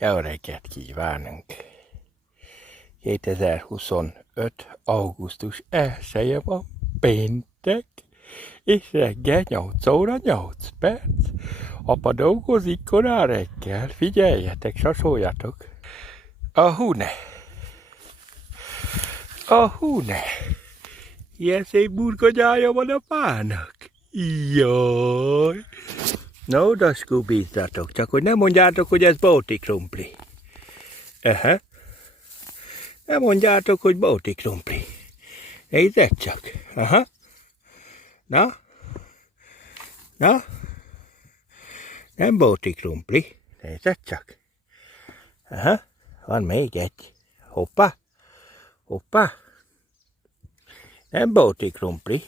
Jó reggelt kívánunk! 2025. augusztus 1-je van, péntek, és reggel 8 óra 8 perc. Apa dolgozik korán reggel, figyeljetek, sasoljatok! A hune! Ilyen szép burgonyája van a pának! Jaj! Na oda skubizzatok, csak hogy nem mondjátok, hogy ez bóti krumpli. Nem mondjátok, hogy bóti krumpli. Nézzed csak. Na? Nem bóti krumpli. Nézzed csak. Van még egy. Hoppá. Nem bóti krumpli.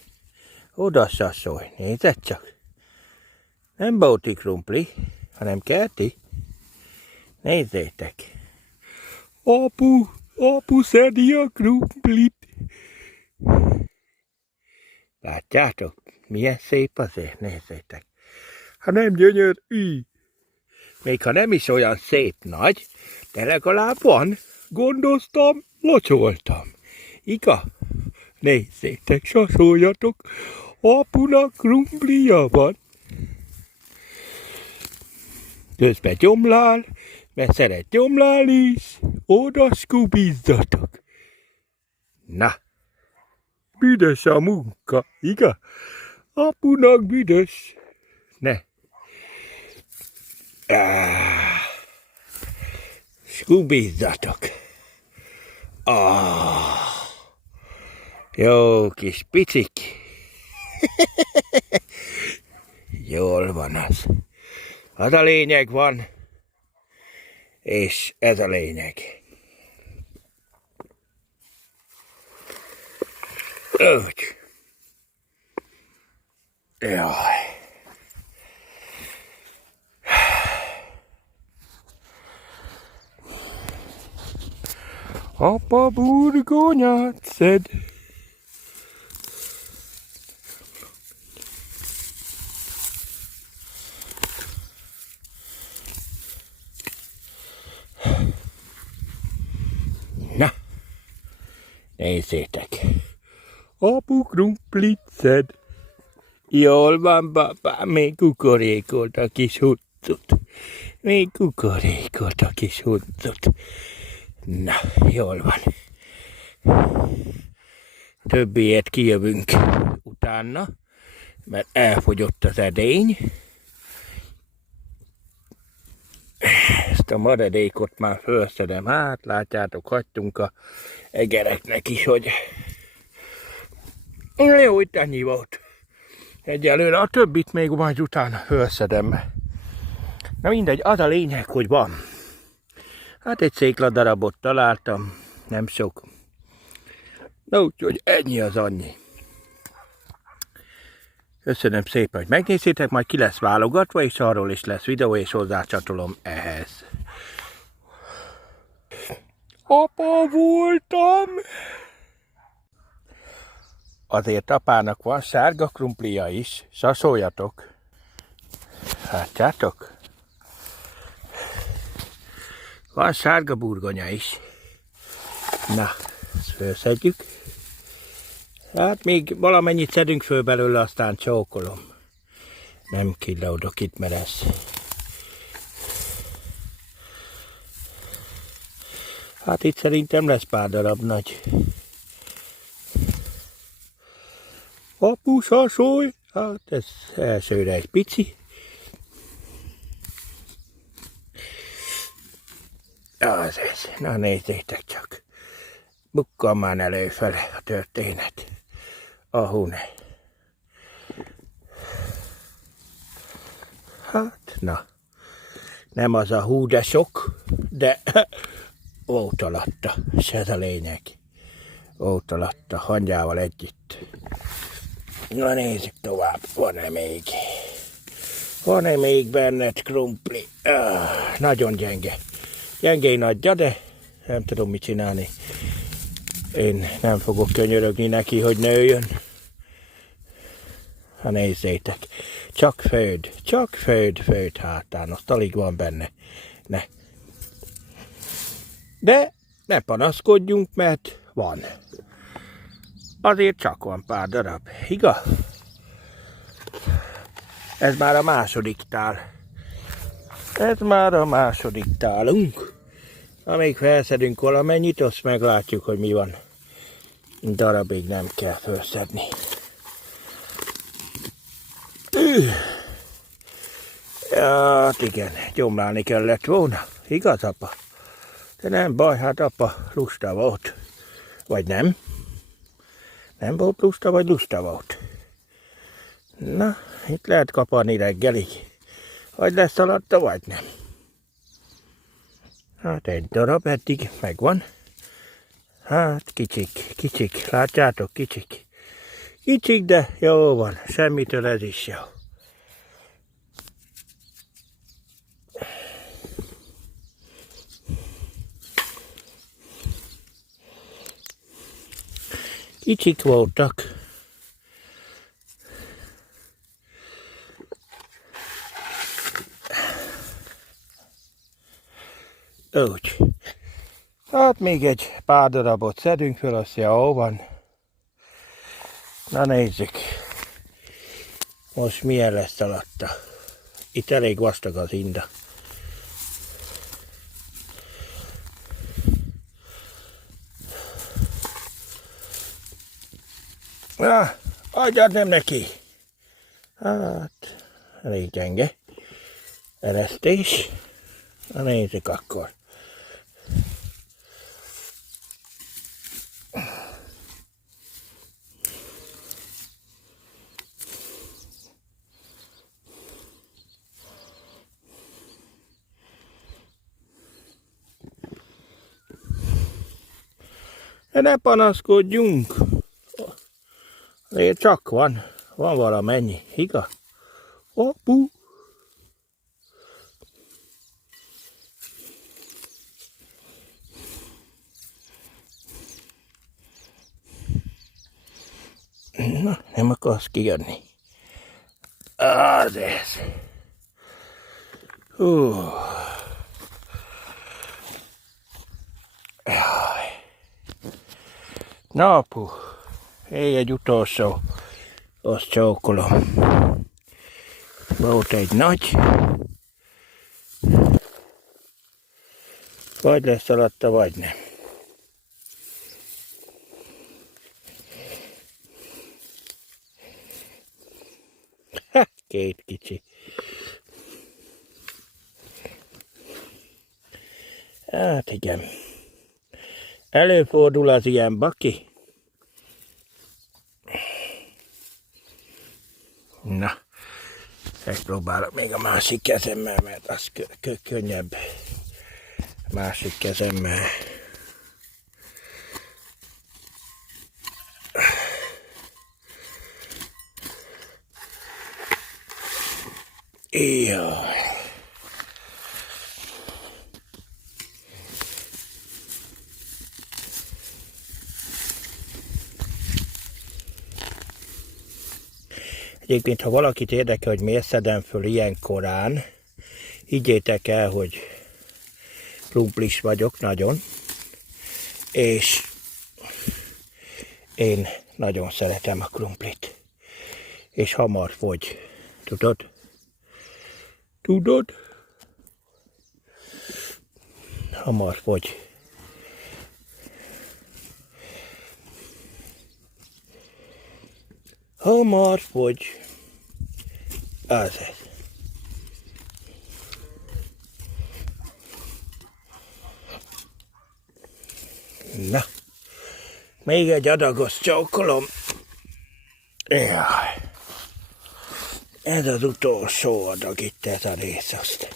Oda szaszolj. Nézzed csak. Nem bóti krumpli, hanem kerti. Nézzétek. Apu szedi a krumplit. Látjátok, milyen szép azért, nézzétek. Ha nem gyönyörű, még ha nem is olyan szép nagy, de legalább van, gondoztam, locsoltam. Igaz? Nézzétek, sasoljatok, apunak krumplija van. Közben gyomlál, mert szeret gyomlálni is, oda skubizzatok. Na, büdös a munka, igaz? Apunak büdös. Ne. Skubizzatok. Jó kis picik. Jól van az. Az a lényeg van, és ez a lényeg. Úgy. Jaj. Apa burgonyát szed. Na, nézzétek. Apu krumplit szed. Jól van, babám, még kukorékolt a kis huncut. Na, jól van. Többiért kijövünk utána, mert elfogyott az edény. Ezt a maradékot már felszedem, hát látjátok, hagytunk a egereknek is, hogy jó, itt ennyi volt. Egyelőre a többit még majd utána felszedem. Na mindegy, az a lényeg, hogy van. Hát egy székladarabot találtam, nem sok. Na úgyhogy ennyi az annyi. Köszönöm szépen, hogy megnéztétek, majd ki lesz válogatva, és arról is lesz videó, és hozzácsatolom ehhez. Apa voltam! Azért apának van sárga krumplija is, sasoljatok. Látjátok? Van sárga burgonya is. Na, ezt felszedjük. Hát még valamennyit szedünk föl belőle, aztán csókolom. Nem killódok itt, mert ez. Hát itt szerintem lesz pár darab nagy. Apu, sasolj! Hát ez elsőre egy pici. Az ez. Na nézzétek csak. Bukkan már előfele a történet. A hune. Hát, na. Nem az a hú, de sok, de volt alatta. És ez a lényeg. Volt alatta, hangyával együtt. Na nézzük tovább. Van-e még? Van-e még benned krumpli? Nagyon gyenge. Gyengén adja, de nem tudom mit csinálni. Én nem fogok könyörögni neki, hogy nőjön. Ha nézzétek. Csak föld hátán, azt alig van benne. Ne. De ne panaszkodjunk, mert van. Azért csak van pár darab, igaz? Ez már a második tál. Ez már a második tálunk. Amíg felszedünk valamennyit, azt meglátjuk, hogy mi van. Darabig nem kell felszedni. Hát igen, gyomlálni kellett volna. Igaz, apa? De nem baj, hát apa lusta volt. Vagy nem? Nem volt lusta, vagy lusta volt? Na, itt lehet kaparni reggelig. Vagy lesz alatta, vagy nem. Hát egy darab eddig megvan. Hát kicsik, látjátok, kicsik. Kicsik, de jó van, semmitől ez is jó. Kicsik voltak. Úgy. Hát még egy pár darabot szedünk föl, azt jó van. Na nézzük. Most milyen lesz alatta. Itt elég vastag az inda. Na, adjad nem neki. Hát, elég gyenge. Eresztés. Na nézzük akkor. De ne panaszkodjunk. Azért csak van valamennyi, igaz? Hoppú. Na, nem akarsz kijönni. Az ez. Na apu, egy utolsó, azt csókolom. Volt egy nagy. Vagy lesz alatta, vagy nem. Ha, két kicsi. Hát igen. Előfordul az ilyen baki. Na, megpróbálok még a másik kezemmel, mert az könnyebb. Másik kezemmel. Jaj. Egyébként, ha valakit érdekel, hogy miért szedem föl ilyen korán, higgyétek el, hogy krumplis vagyok nagyon, és én nagyon szeretem a krumplit, és hamar fogy. Tudod? Tudod? Hamar fogy. Hamar fogy. Az ez. Na, még egy adagos csókolom. Jaj. Ez az utolsó adag itt, ez a rész, azt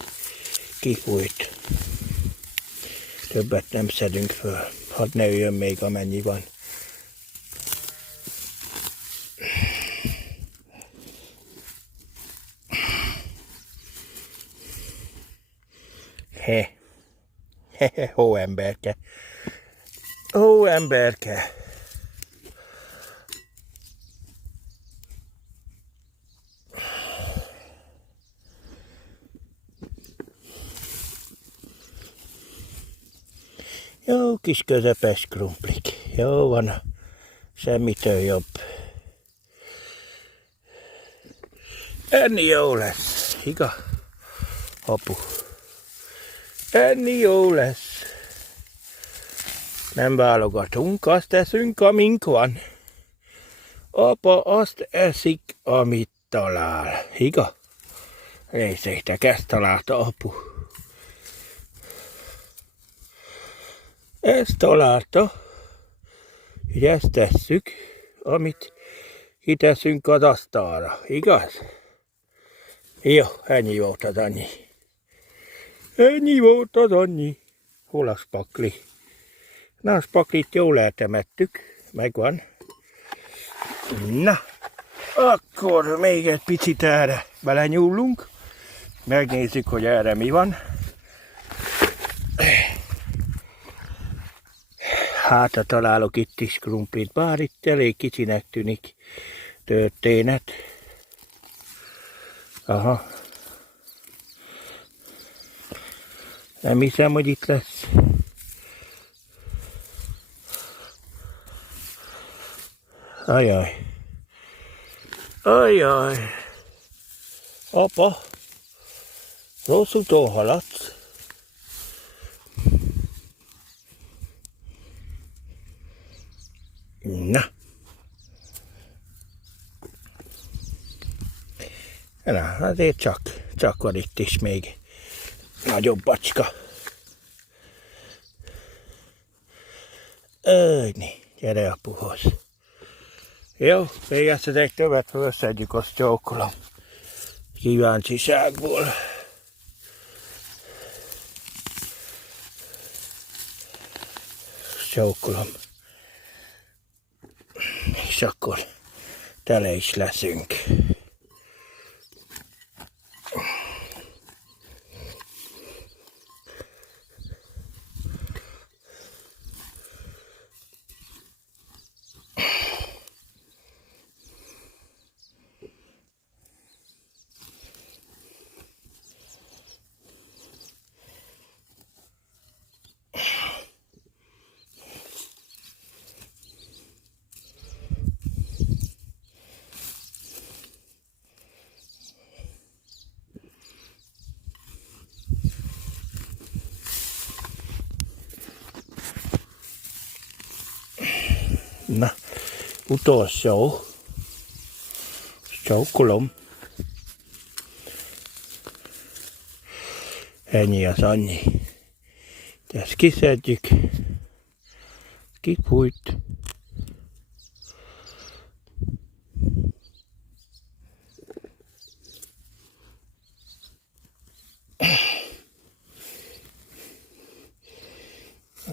kifújt. Többet nem szedünk föl, hadd ne üljön még amennyi van. Hóemberke. Hóemberke. Jó kis közepes krumplik. Jó van, semmitől jobb. Enni jó lesz, igaz? Apu. Enni jó lesz. Nem válogatunk, azt eszünk, amink van. Apa azt eszik, amit talál. Igaz? Nézzétek, ezt találta apu. Ezt találta, hogy ezt tesszük, amit kiteszünk az asztalra. Igaz? Jó, ennyi volt az annyi. Ennyi volt az annyi. Hol a spakli? Na, a spaklit jól eltemettük. Megvan. Na, akkor még egy picit erre belenyúlunk. Megnézzük, hogy erre mi van. Hát, ha találok itt is krumplit, bár itt elég kicsinek tűnik történet. Aha. Nem hiszem, hogy itt lesz. Ajaj. Ajaj. Apa. Rossz úton haladsz. Na. Na, azért csak van itt is még nagyobb bacska. Ögni, gyere apuhoz. Jó, még ezt az egy többet összedjük, azt csókolom. Kíváncsiságból. Csókolom. És akkor tele is leszünk. Na, utolsó. Csókolom. Ennyi az annyi. Ezt kiszedjük. Kifújt.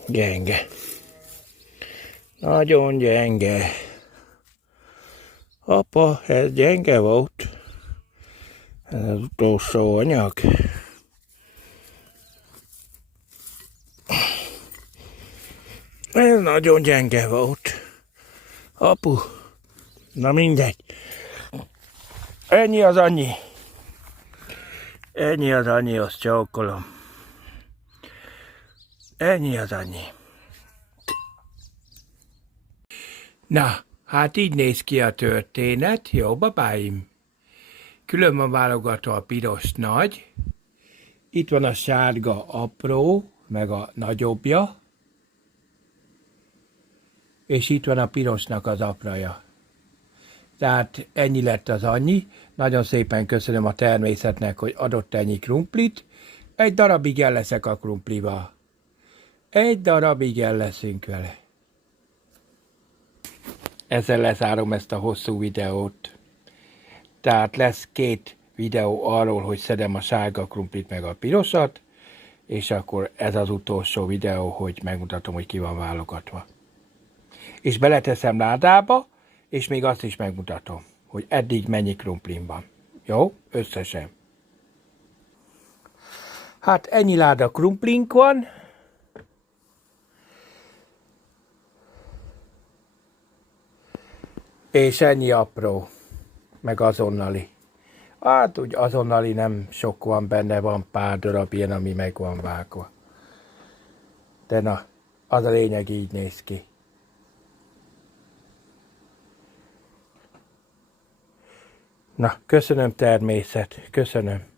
Gyenge. Nagyon gyenge. Apa, ez gyenge volt. Ez az utolsó anyag. Ez nagyon gyenge volt. Apu, na mindegy. Ennyi az annyi. Ennyi az annyi, azt csókolom. Ennyi az annyi. Na, hát így néz ki a történet, jó babáim? Külön van válogatva a piros nagy, itt van a sárga apró, meg a nagyobbja, és itt van a pirosnak az apraja. Tehát ennyi lett az annyi. Nagyon szépen köszönöm a természetnek, hogy adott ennyi krumplit. Egy darabig el leszek a krumplival. Egy darabig el leszünk vele. Ezzel lezárom ezt a hosszú videót. Tehát lesz 2 videó arról, hogy szedem a sárga krumplit meg a pirosat, és akkor ez az utolsó videó, hogy megmutatom, hogy ki van válogatva. És beleteszem ládába, és még azt is megmutatom, hogy eddig mennyi krumplim van. Jó? Összesen. Hát ennyi láda krumplink van. És ennyi apró, meg azonnali. Hát úgy azonnali nem sok van benne, van pár darab ilyen, ami meg van vágva. De na, Az a lényeg, így néz ki. Na, köszönöm természet, köszönöm.